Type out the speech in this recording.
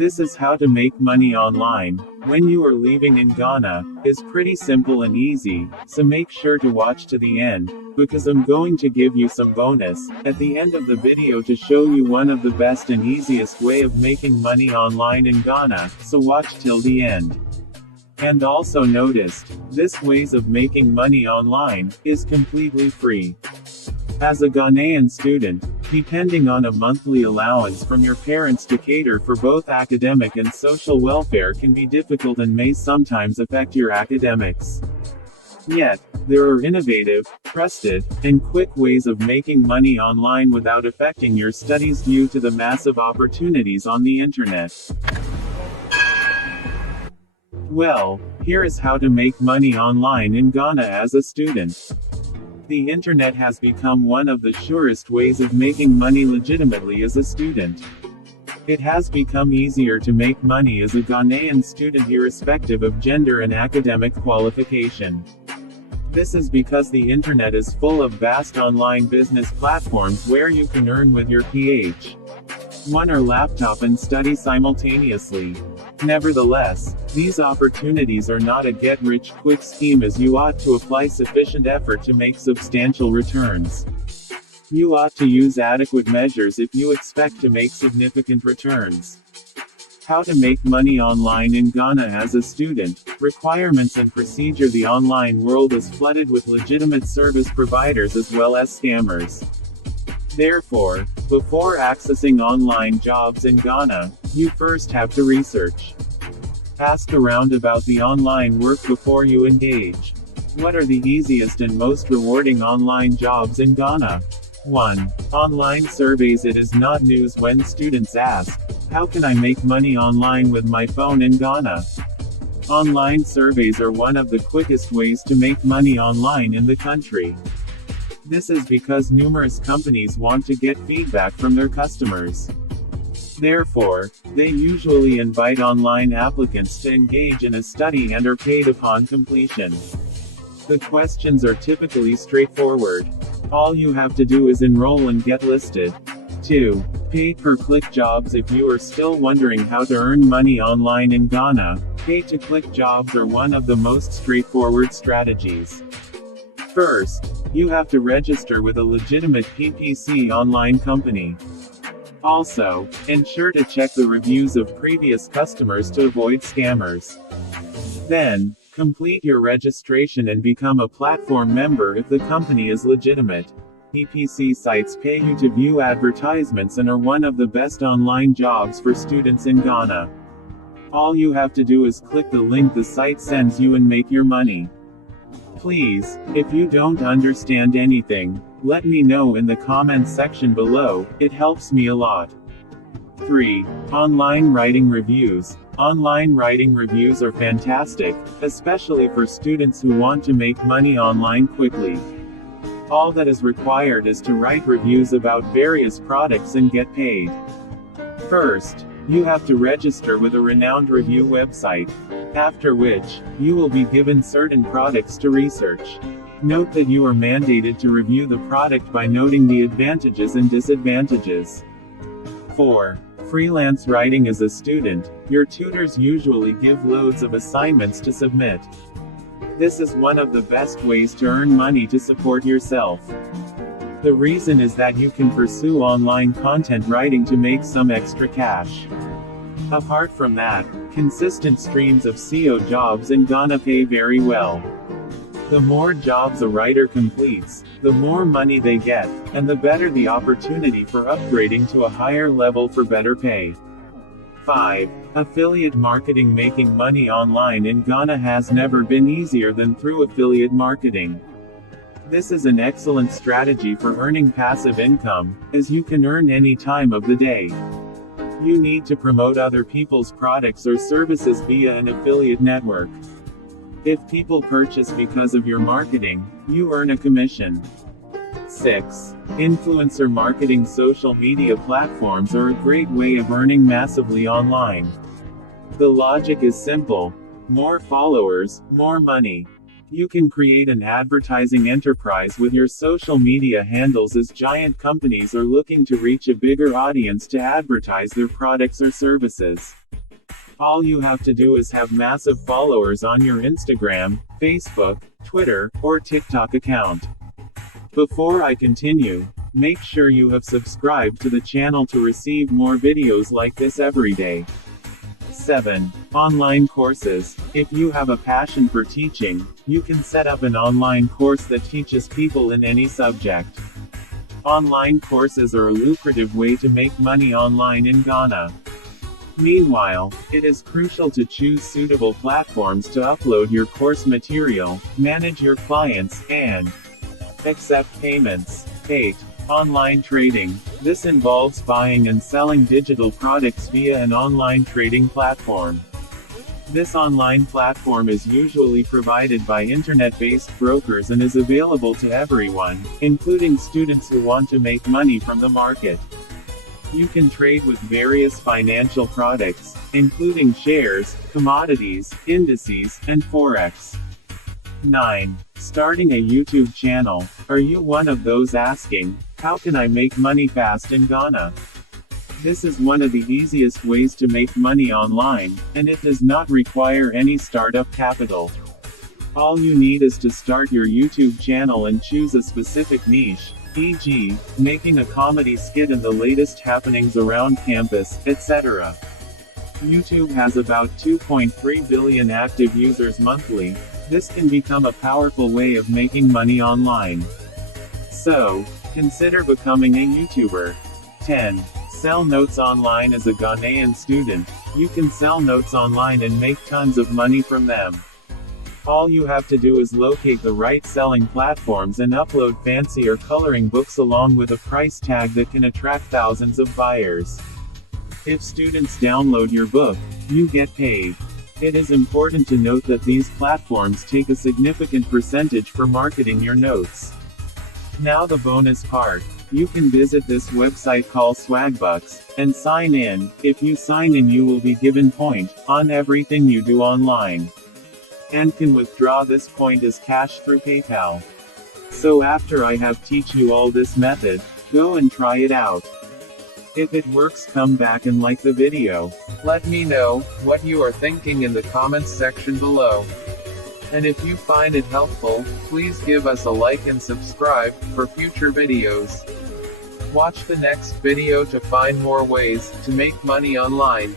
This is how to make money online, when you are leaving in Ghana, is pretty simple and easy, so make sure to watch to the end, because I'm going to give you some bonus, at the end of the video to show you one of the best and easiest way of making money online in Ghana, so watch till the end. And also noticed, this ways of making money online, is completely free. As a Ghanaian student, depending on a monthly allowance from your parents to cater for both academic and social welfare can be difficult and may sometimes affect your academics. Yet, there are innovative, trusted, and quick ways of making money online without affecting your studies due to the massive opportunities on the internet. Well, here is how to make money online in Ghana as a student. The internet has become one of the surest ways of making money legitimately as a student. It has become easier to make money as a Ghanaian student irrespective of gender and academic qualification. This is because the internet is full of vast online business platforms where you can earn with your PH1 or laptop and study simultaneously. Nevertheless, these opportunities are not a get-rich-quick scheme as you ought to apply sufficient effort to make substantial returns. You ought to use adequate measures if you expect to make significant returns. How to make money online in Ghana as a student, requirements and procedure. The online world is flooded with legitimate service providers as well as scammers. Therefore, before accessing online jobs in Ghana, you first have to research. Ask around about the online work before you engage. What are the easiest and most rewarding online jobs in Ghana? 1. Online surveys. It is not news when students ask, how can I make money online with my phone in Ghana? Online surveys are one of the quickest ways to make money online in the country. This is because numerous companies want to get feedback from their customers. Therefore, they usually invite online applicants to engage in a study and are paid upon completion. The questions are typically straightforward. All you have to do is enroll and get listed. 2. Pay-per-click jobs. If you are still wondering how to earn money online in Ghana, pay-to-click jobs are one of the most straightforward strategies. First, you have to register with a legitimate PPC online company. Also, ensure to check the reviews of previous customers to avoid scammers. Then, complete your registration and become a platform member if the company is legitimate. PPC sites pay you to view advertisements and are one of the best online jobs for students in Ghana. All you have to do is click the link the site sends you and make your money. Please, if you don't understand anything, let me know in the comments section below, it helps me a lot. 3. Online writing reviews. Online writing reviews are fantastic, especially for students who want to make money online quickly. All that is required is to write reviews about various products and get paid. First, you have to register with a renowned review website, after which, you will be given certain products to research. Note that you are mandated to review the product by noting the advantages and disadvantages. 4. Freelance writing. As a student, your tutors usually give loads of assignments to submit. This is one of the best ways to earn money to support yourself. The reason is that you can pursue online content writing to make some extra cash. Apart from that, consistent streams of SEO jobs in Ghana pay very well. The more jobs a writer completes, the more money they get, and the better the opportunity for upgrading to a higher level for better pay. 5. Affiliate marketing. Making money online in Ghana has never been easier than through affiliate marketing. This is an excellent strategy for earning passive income, as you can earn any time of the day. You need to promote other people's products or services via an affiliate network. If people purchase because of your marketing, you earn a commission. 6. Influencer marketing. Social media platforms are a great way of earning massively online. The logic is simple. More followers, more money. You can create an advertising enterprise with your social media handles, as giant companies are looking to reach a bigger audience to advertise their products or services. All you have to do is have massive followers on your Instagram, Facebook, Twitter, or TikTok account. Before I continue, make sure you have subscribed to the channel to receive more videos like this every day. 7. Online courses. If you have a passion for teaching, you can set up an online course that teaches people in any subject. Online courses are a lucrative way to make money online in Ghana. Meanwhile, it is crucial to choose suitable platforms to upload your course material, manage your clients, and accept payments. 8. Online trading. This involves buying and selling digital products via an online trading platform. This online platform is usually provided by internet-based brokers and is available to everyone, including students who want to make money from the market. You can trade with various financial products, including shares, commodities, indices, and forex. 9. Starting a YouTube channel. Are you one of those asking, how can I make money fast in Ghana? This is one of the easiest ways to make money online, and it does not require any startup capital. All you need is to start your YouTube channel and choose a specific niche, e.g., making a comedy skit and the latest happenings around campus, etc. YouTube has about 2.3 billion active users monthly. This can become a powerful way of making money online. So, consider becoming a YouTuber. 10. Sell notes online. As a Ghanaian student, you can sell notes online and make tons of money from them. All you have to do is locate the right selling platforms and upload fancy or coloring books along with a price tag that can attract thousands of buyers. If students download your book, you get paid. It is important to note that these platforms take a significant percentage for marketing your notes. Now the bonus part. You can visit this website called Swagbucks, and sign in. If you sign in, you will be given point on everything you do online, and can withdraw this point as cash through PayPal. So after I have teach you all this method, go and try it out. If it works, come back and like the video. Let me know what you are thinking in the comments section below. And if you find it helpful, please give us a like and subscribe for future videos. Watch the next video to find more ways to make money online.